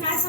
ખાસ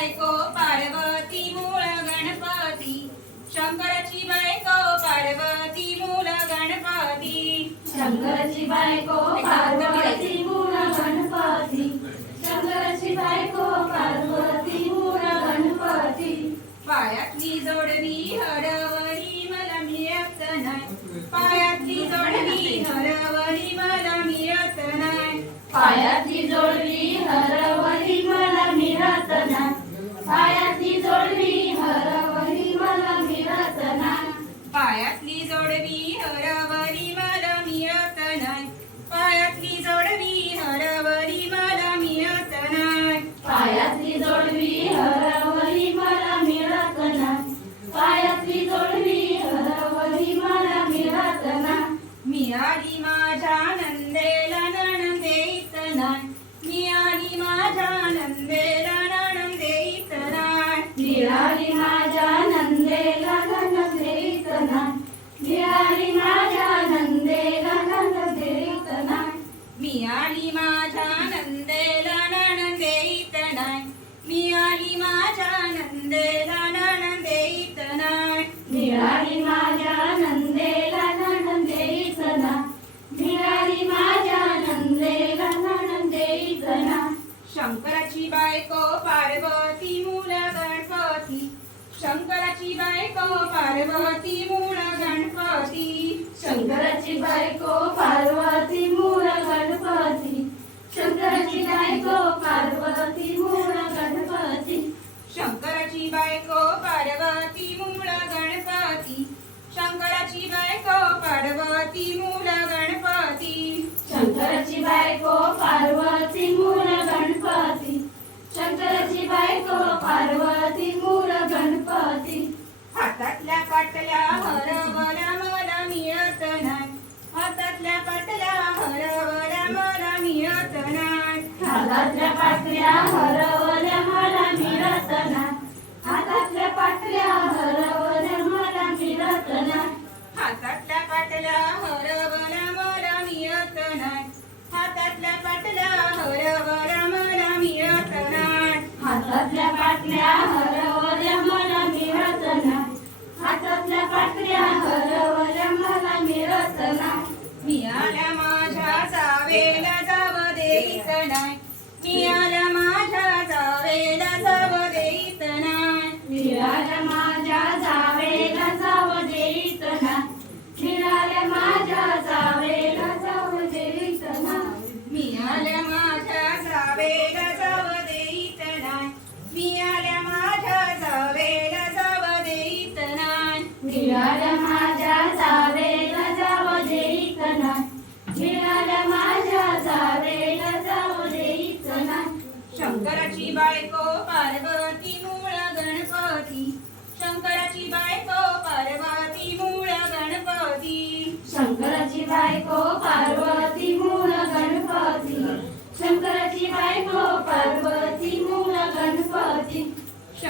बायको पार्वती मूळ गणपती. शंकरची बायको पार्वती मूळ गणपती. शंकरची बायको पार्वती मूळ गणपती. शंकरची बायको पार्वती मूळ गणपती. पायातली जोडवी हरवरी मला मिळत नाही. पायातली जोडवी हरवरी मला मिळत नाही. पायातली जोडवी हरवरी Sayang बायको पार्वती मूळ गणपती. शंकराची बायको पार्वती मूळ गणपती. शंकराची बायको पार्वती मूळ गणपती. शंकराची बायको पार्वती मूळ गणपती. शंकराची बायको पार्वती मूळ गणपती. शंकराची बायको पार्वती मूळ गणपती. हातातल्या पाटल्या हरवल्या हातातल्या पाटल्या हरवल्या मला मिळतना हातातल्या पाटल्या हरवल्या मला मिळतना हातातल्या पाटल्या हरवल्या मला मिळतना हातातल्या पाटल्या हरवल्या मला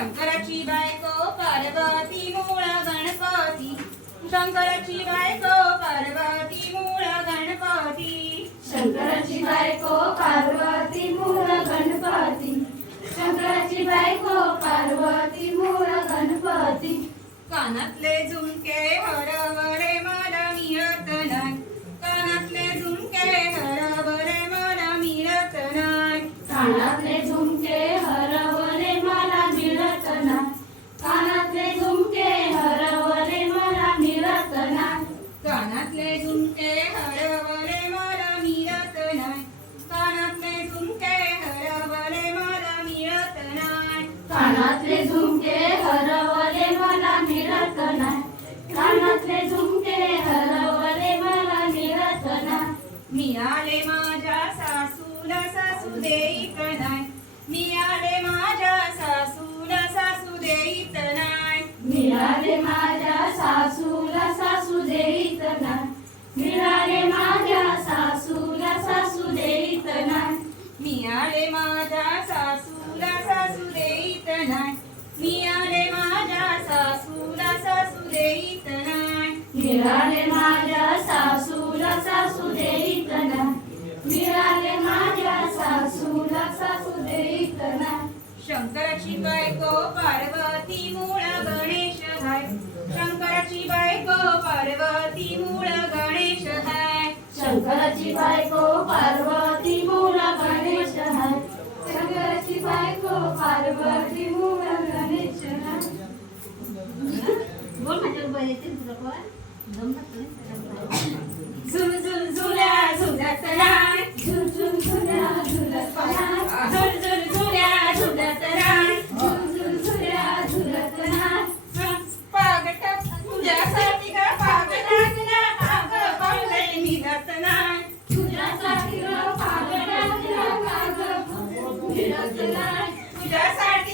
शंकराची बायको पार्वती मूळ गणपती. शंकराची बायको पार्वती मूळ गणपती. शंकराची बायको पार्वती मूळ गणपती. शंकराची बायको पार्वती मूळ गणपती. कानातले झुमके हरवले मला शंकराची बायको पार्वती मूळ गणेश हाय. शंकराची बायको पार्वती मूळ गणेश हाय. शंकराची बायको पार्वती मूळ गणेश हाय. शंकराची बायको पार्वती मूळ गणेश हाय. बोल म्हणजे बोल येते तुला पण. झुम झुम झुल्या झुल्या